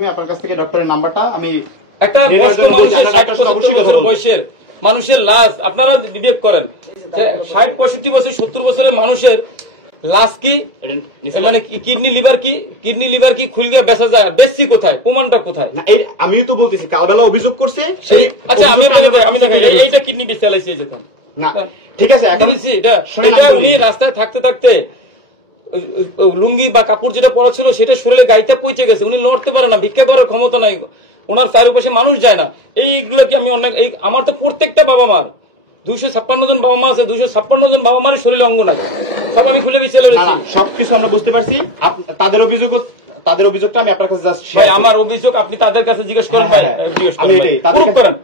আমি আপনার কাছ থেকে ডক্টরের নাম্বারটা আমি একটা বয়সের মানুষের লাশ আপনারা বিবেক করেন 60-65 বছর 70 বছরের মানুষের লাশ কি মানে কিডনি লিভার কি খুলগে বেচা যায় বেশি কোথায় প্রমাণটা কোথায় আমিও তো বলতেছি কালবেলা অভিযোগ করছে আচ্ছা আমি দেখাই এইটা কিডনি বেচে চালাইছে যেতাম না ঠিক আছে এখন এটা উনি রাস্তায় থাকতে থাকতে লুঙ্গি বা কাপড় যেটা পরা ছিল সেটা শরীরে গাইতে পৌঁছে গেছে উনি লড়তে পারে না ভিক্ষা করার ক্ষমতা নাই ওনার চারপাশে মানুষ যায় না এইগুলো কি আমি অনেক আমার তো প্রত্যেকটা বাবা মার 256 জন বাবা মা আছে 256 জন বাবা মার শরীরে অঙ্গ নাই সব আমি খুলে বিচলে সবকিছু আমরা বুঝতে পারছি তাদের অভিযোগটা আমি আপনার কাছে ভাই আমার অভিযোগ আপনি তাদের কাছে জিজ্ঞেস করেন ভাই জিজ্ঞেস করেন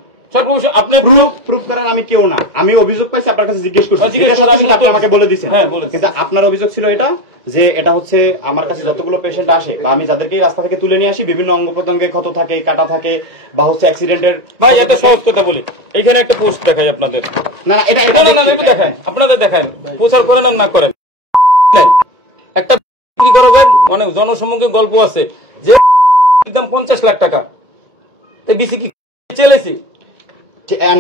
আমি কেউ না আমি অভিযোগ পাইছি আপনার কাছে জিজ্ঞেস করছি আপনি আমাকে বলে দিচ্ছেন কিন্তু আপনার অভিযোগ ছিল এটা যে এটা হচ্ছে আমার কাছে যতগুলো পেশেন্ট আসে বা আমি যাদেরকে রাস্তা থেকে তুলে নিয়ে আসি বিভিন্ন অঙ্গ প্রত্যঙ্গে ক্ষত থাকে কাটা থাকে বা হচ্ছে অ্যাক্সিডেন্টের ভাই এটা সহজ কথা বলি এখানে একটা পোস্ট দেখাই আপনাদের না এটা দেখায় আপনাদের দেখায় প্রচার করেন আর না করেন একটা মানে জনসম্মুখে গল্প আছে যে একদম 50 লাখ টাকা বেশি কি চলেছি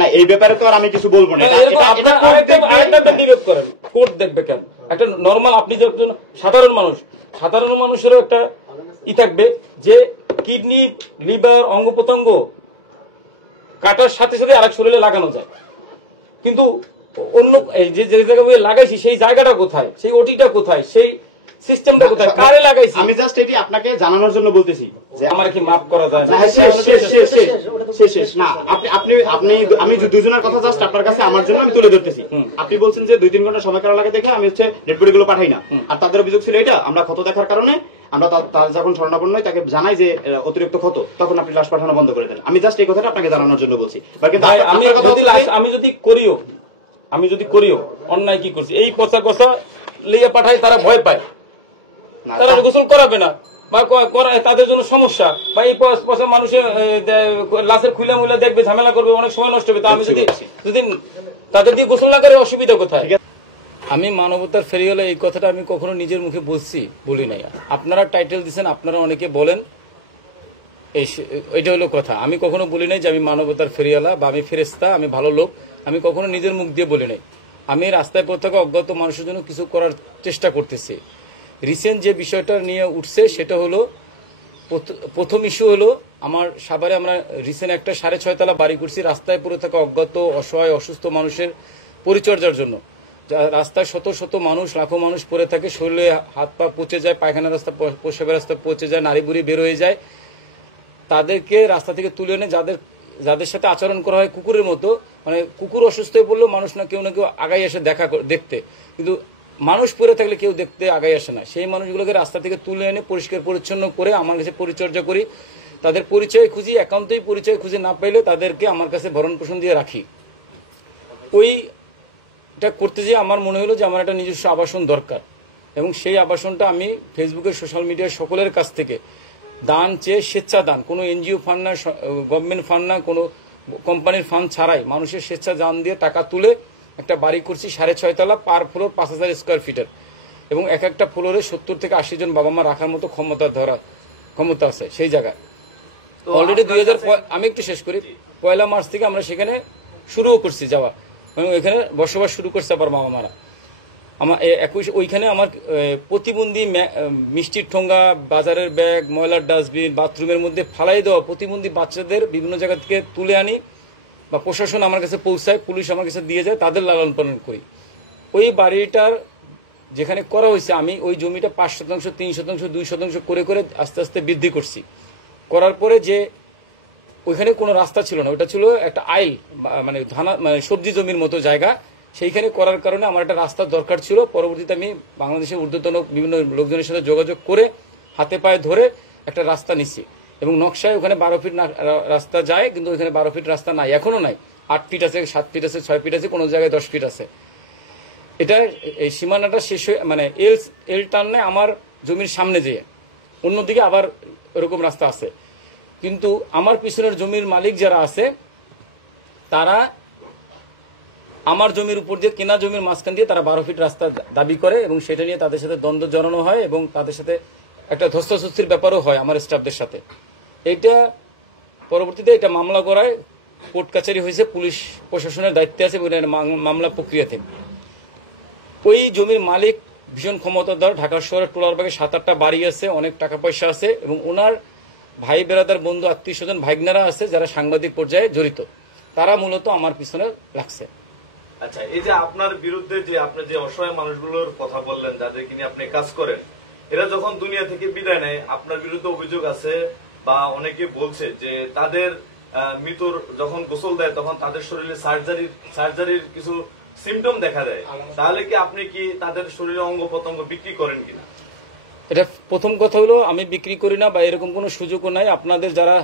না এই ব্যাপারে তো আর আমি কিছু বলবো না কোর্ট দেখবে কেন একটা নর্মাল আপনি যখন সাধারণ মানুষেরও একটা ই থাকবে যে কিডনি লিভার অঙ্গ প্রত্যঙ্গ কাটার সাথে সাথে আরেক শরীরে লাগানো যায় কিন্তু অন্য যে জায়গায় লাগাইছি সেই জায়গাটা কোথায় সেই ওটিটা কোথায় সেই সিস্টেমটা কোথায় কারে লাগাইছি আমি জাস্ট এটি আপনাকে জানানোর জন্য বলতেছি যে আমার কি মাফ করা যায় না না আমি দুজনের কথা জাস্ট আপনার কাছে আমার জন্য আমি তুলে ধরতেছি আপনি বলছেন যে 2-3 ঘন্টা সময় করা লাগে দেখে আমি হচ্ছে ডেড বডি গুলো পাঠাই না আর তাদের অভিযোগ ছিল এটা আমরা ক্ষত দেখার কারণে আমরা তার যখন শরণাপন্ন হয় তাকে জানাই যে অতিরিক্ত ক্ষত তখন আপনি লাশ পাঠানো বন্ধ করে দেন আমি জাস্ট এই কথাটা আপনাকে জানানোর জন্য বলছি আমি যদি করিও অন্যায় কি করছি এই পচা কষা লিয়ে পাঠাই তারা ভয় পায় তারা গোসল করাবে না বা তাদের জন্য সমস্যা বা এই পচা মানুষের লাশের খুলে মুলে দেখবে ঝামেলা করবে অনেক সময় নষ্ট হবে আমি যদি তাদের দিয়ে গোসল না করে অসুবিধা কোথায় আমি মানবতার ফেরিওয়ালা এই কথাটা আমি কখনো নিজের মুখে বলি নাই আপনারা টাইটেল দিচ্ছেন আপনারা অনেকে বলেন এটা হলো কথা আমি কখনো বলি নাই যে আমি মানবতার ফেরিওয়ালা বা আমি ফেরেস্তা আমি ভালো লোক আমি কখনো নিজের মুখ দিয়ে বলি নাই আমি রাস্তায় পথে অজ্ঞাত মানুষের জন্য কিছু করার চেষ্টা করতেছি রিসেন্ট যে বিষয়টা নিয়ে উঠছে সেটা হলো প্রথম ইস্যু হলো আমার সাভারে আমরা রিসেন্ট একটা 6.5 তলা বাড়ি করছি রাস্তায় পড়ে থাকা অজ্ঞাত অসহায় অসুস্থ মানুষের পরিচর্যার জন্য রাস্তায় শত শত মানুষ লাখো মানুষ পড়ে থাকে শরীরে হাত পা পচে যায় পায়খানা রাস্তা প্রসাবের রাস্তা পচে যায় নারী বুড়ি বের হয়ে যায় তাদেরকে রাস্তা থেকে তুলে এনে যাদের সাথে আচরণ করা হয় কুকুরের মতো মানে কুকুর অসুস্থ হয়ে পড়লেও মানুষ না কেউ আগাই আসে দেখতে কিন্তু মানুষ পড়ে থাকলে কেউ দেখতে আগাই আসে না সেই মানুষগুলোকে রাস্তা থেকে তুলে এনে পরিষ্কার পরিচ্ছন্ন করে আমার কাছে পরিচর্যা করি তাদের পরিচয় খুঁজি একান্তই পরিচয় খুঁজে না পাইলে তাদেরকে আমার কাছে ভরণ পোষণ দিয়ে রাখি ওইটা করতে যেয়ে আমার মনে হলো যে আমার একটা নিজস্ব আবাসন দরকার এবং সেই আবাসনটা আমি ফেসবুকে সোশ্যাল মিডিয়ায় সকলের কাছ থেকে দান চেয়ে স্বেচ্ছা দান কোনো এনজিও ফান্ড না গভর্নমেন্ট ফান্ড না কোনো কোম্পানির ফান্ড ছাড়াই মানুষের স্বেচ্ছা দান দিয়ে টাকা তুলে একটা বাড়ি করছি 6.5 তলা পার ফ্লোর 5000 স্কোয়ার ফিটের এবং এক একটা ফ্লোরে 70 থেকে 80 জন বাবা মা রাখার মতো ক্ষমতা আছে সেই জায়গায় অলরেডি 2000 আমি একটু শেষ করি 1 মার্চ থেকে আমরা সেখানে শুরুও করছি যাওয়া এবং এখানে বসবাস শুরু করছে আবার বাবা মারা আমার ওইখানে আমার প্রতিবন্ধী মিষ্টির ঠোঙ্গা বাজারের ব্যাগ ময়লার ডাস্টবিন বাথরুমের মধ্যে ফালাই দেওয়া প্রতিবন্ধী বাচ্চাদের বিভিন্ন জায়গা থেকে তুলে আনি বা প্রশাসন আমার কাছে পৌঁছায় পুলিশ আমার কাছে দিয়ে যায় তাদের লালন পালন করি ওই বাড়িটার যেখানে করা হয়েছে আমি ওই জমিটা 5% 3% 2% করে করে আস্তে আস্তে বৃদ্ধি করছি করার পরে যে ওইখানে কোনো রাস্তা ছিল না ওটা ছিল একটা আইল মানে সবজি জমির মতো জায়গা সেইখানে করার কারণে আমার একটা রাস্তার দরকার ছিল পরবর্তীতে আমি বাংলাদেশের ঊর্ধ্বতন বিভিন্ন লোকজনের সাথে যোগাযোগ করে হাতে পায়ে ধরে একটা রাস্তা নিচ্ছি এবং নকশায় ওখানে 12 ফিট রাস্তা যায় কিন্তু ওইখানে 12 ফিট রাস্তা নাই এখনো নাই 8 ফিট আছে 7 ফিট আছে 6 ফিট আছে কোনো জায়গায় 10 ফিট আছে এটা এই সীমানাটা শেষ হয়ে মানে এল টার্নে আমার জমির সামনে যেয়ে অন্যদিকে আবার এরকম রাস্তা আছে কিন্তু আমার পিছনের জমির মালিক যারা আছে তারা আমার জমির উপর দিয়ে কেনা জমির মাঝখান দিয়ে তারা 12 ফিট রাস্তা দাবি করে এবং সেটা নিয়ে তাদের সাথে দ্বন্দ্ব জড়ানো হয় এবং তাদের সাথে একটা ধস্তাধস্তির ব্যাপারও হয় আমার স্টাফদের সাথে এটা পরবর্তীতে এটা মামলা করায় কোর্ট কাছারি হয়েছে, পুলিশ প্রশাসনের দায়িত্বে আছে মামলা প্রক্রিয়াধীন। ওই জমির মালিক ভীষণ ক্ষমতাধর, ঢাকা শহরের টোলারবাগে 7-8টা বাড়ি আছে, অনেক টাকা পয়সা আছে এবং ওনার ভাই বেরাদার বন্ধু আত্মীয় স্বজন ভাইগনারা আছে যারা সাংবাদিক পর্যায়ে জড়িত, তারা মূলত আমার পিছনে লাগছে। আচ্ছা, এই যে আপনার বিরুদ্ধে যে আপনি যে অসহায় মানুষগুলোর কথা বললেন যাদেরকে নিয়ে আপনি কাজ করেন, এরা যখন দুনিয়া থেকে বিদায় নেয় আপনার বিরুদ্ধে অভিযোগ আছে বা অনেকে বলছে যে তাদের মৃত্যুর যখন গোসল দেয় তখন তাদের শরীরে সার্জারির কিছু সিমটম দেখা দেয়, তাহলে কি আপনি কি তাদের শরীরে অঙ্গ প্রত্যঙ্গ বিক্রি করেন কিনা? এটা প্রথম কথা হলো, আমি বিক্রি করি না বা এরকম কোনো সুযোগও নাই। আপনাদের যারা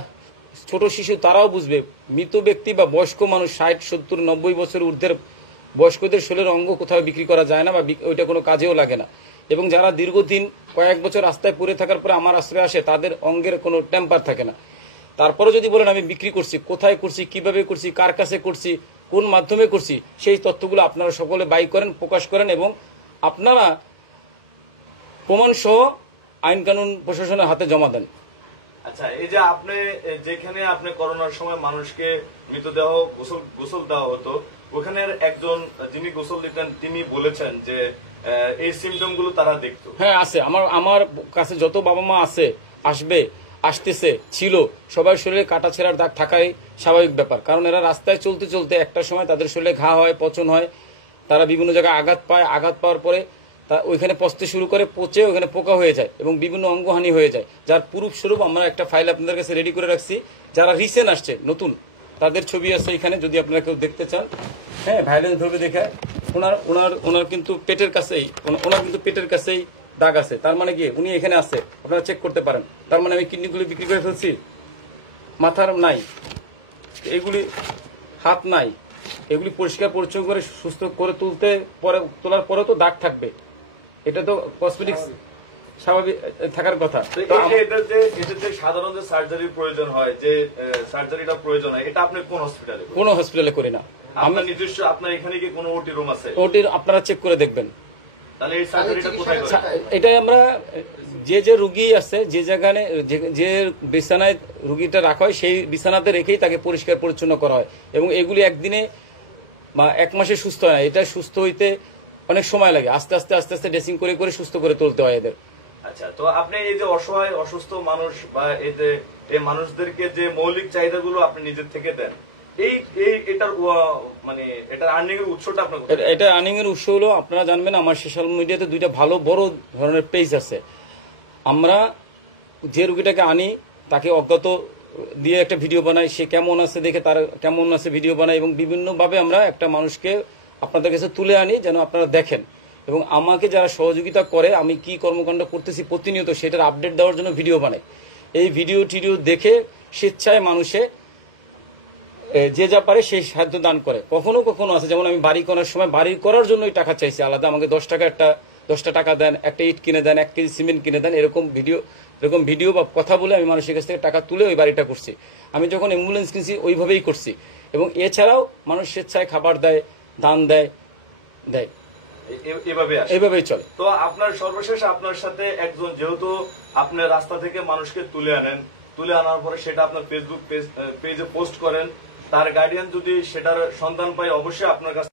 ছোট শিশু তারাও বুঝবে, মৃত ব্যক্তি বা বয়স্ক মানুষ 60, 70, 90 বছর ঊর্ধ্বের বয়স্কদের শরীরের অঙ্গ কোথাও বিক্রি করা যায় না বা ওইটা কোনো কাজেও লাগে না। এবং যারা দীর্ঘদিন কয়েক বছর রাস্তায় পড়ে থাকার পরে আমার আশ্রয়ে আসে তাদের অঙ্গের কোনো টেম্পার থাকে না। তারপরে যদি বলেন আমি বিক্রি করছি, কোথায় করছি, কিভাবে করছি, কার কাছে করছি, কোন মাধ্যমে করছি, সেই তথ্যগুলো আপনারা সকলে বাই করেন, প্রকাশ করেন এবং আপনারা প্রমাণ সহ আইন কানুন প্রশাসনের হাতে জমা দেন। আচ্ছা, এই যে আপনি যেখানে আপনি করোনার সময় মানুষকে মৃতদেহ গোসল দেওয়া হতো, ওখানের একজন যিনি গোসল দিতেন তিনি বলেছেন যে এই সিমটম গুলো তারা দেখতো। হ্যাঁ আছে, আমার কাছে যত বাবা মা আছে, আসতেছে, ছিল, সবার শরীরে কাটা ছেঁড়ার দাগ থাকাই স্বাভাবিক ব্যাপার। কারণ এরা রাস্তায় চলতে চলতে একটা সময় তাদের শরীরে ঘা হয়, পচন হয়, তারা বিভিন্ন জায়গায় আঘাত পায়, আঘাত পাওয়ার পরে ওইখানে পচতে শুরু করে, পচে ওইখানে পোকা হয়ে যায় এবং বিভিন্ন অঙ্গহানি হয়ে যায়। যার প্রুফ স্বরূপ আমরা একটা ফাইল আপনাদের কাছে রেডি করে রাখছি। যারা রিসেন্ট আসছে নতুন, তাদের ছবি আছে এখানে, যদি আপনারা কেউ দেখতে চান। হ্যাঁ, ভাইলেন্স ধরবে দেখায়। ওনার কিন্তু পেটের কাছেই দাগ আছে। তার মানে কি উনি এখানে আছে, আপনারা চেক করতে পারেন। তার মানে আমি কিডনিগুলি বিক্রি করে ফেলছি, মাথার নাই, এগুলি হাত নাই, এগুলি পরিষ্কার পরিচ্ছন্ন করে সুস্থ করে তোলার পরে তো দাগ থাকবে। এটা তো কসমেটিক্স স্বাভাবিক থাকার কথা। এটা যে সাধারণ যে সার্জারির প্রয়োজন হয়, যে সার্জারিটা প্রয়োজন হয়, এটা আপনি কোন হসপিটালে? কোন হসপিটালে করি না। আপনার নিজস্ব, আপনার এখানে কি কোনো ওটি রুম আছে? ওটির আপনারা চেক করে দেখবেন। তাহলে এই সার্জারিটা কোথায় করেন? এটা আমরা যে রুগী আছে, যে জায়গায় যে বিছানায় রুগীটা রাখা হয় সেই বিছানাতে রেখেই তাকে পরিষ্কার পরিচ্ছন্ন করা হয় এবং এগুলি একদিনে বা 1 মাসে সুস্থ হয় না। এটা সুস্থ হইতে অনেক সময় লাগে, আস্তে আস্তে ড্রেসিং করে করে সুস্থ করে তুলতে হয় এদের। আচ্ছা, তো আপনি এই যে অসহায় অসুস্থ মানুষ বা এই মানুষদেরকে যে মৌলিক চাহিদাগুলো আপনি নিজের থেকে দেন, এটার আর্নিং এর উৎসটা আপনার? এটা আর্নিং এর উৎস হলো, আপনারা জানবেন আমার সোশ্যাল মিডিয়াতে 2টা ভালো বড় ধরনের পেজ আছে। আমরা যে রুগীটাকে আনি তাকে অজ্ঞাত দিয়ে একটা ভিডিও বানাই, সে কেমন আছে দেখে তার কেমন আছে ভিডিও বানাই এবং বিভিন্নভাবে আমরা একটা মানুষকে আপনাদের কাছে তুলে আনি যেন আপনারা দেখেন। এবং আমাকে যারা সহযোগিতা করে, আমি কি কর্মকাণ্ড করতেছি প্রতিনিয়ত সেটার আপডেট দেওয়ার জন্য ভিডিও বানাই। এই ভিডিও টিডিও দেখে স্বেচ্ছায় মানুষে যে যা পারে সেই সাহায্য দান করে। কখনো কখনো আছে, যেমন আমি বাড়ি করার সময় বাড়ি করার জন্যই টাকা চাইছি আলাদা, আমাকে 10টা টাকা দেন, একটা ইট কিনে দেন, 1 কেজি সিমেন্ট কিনে দেন, এরকম ভিডিও বা কথা বলে আমি মানুষের কাছ থেকে টাকা তুলে ওই বাড়িটা করছি। আমি যখন অ্যাম্বুলেন্স কিনছি ওইভাবেই করছি। এবং এছাড়াও মানুষ স্বেচ্ছায় খাবার দেয়, দান দেয়, এভাবেই চলে। তো আপনার সর্বশেষ আপনার সাথে একজন, যেহেতু আপনি রাস্তা থেকে মানুষকে তুলে আনার পরে সেটা আপনার ফেসবুক পেজে পোস্ট করেন, তার গার্ডিয়ান যদি সেটার সন্ধান পায় অবশ্যই আপনার কাছে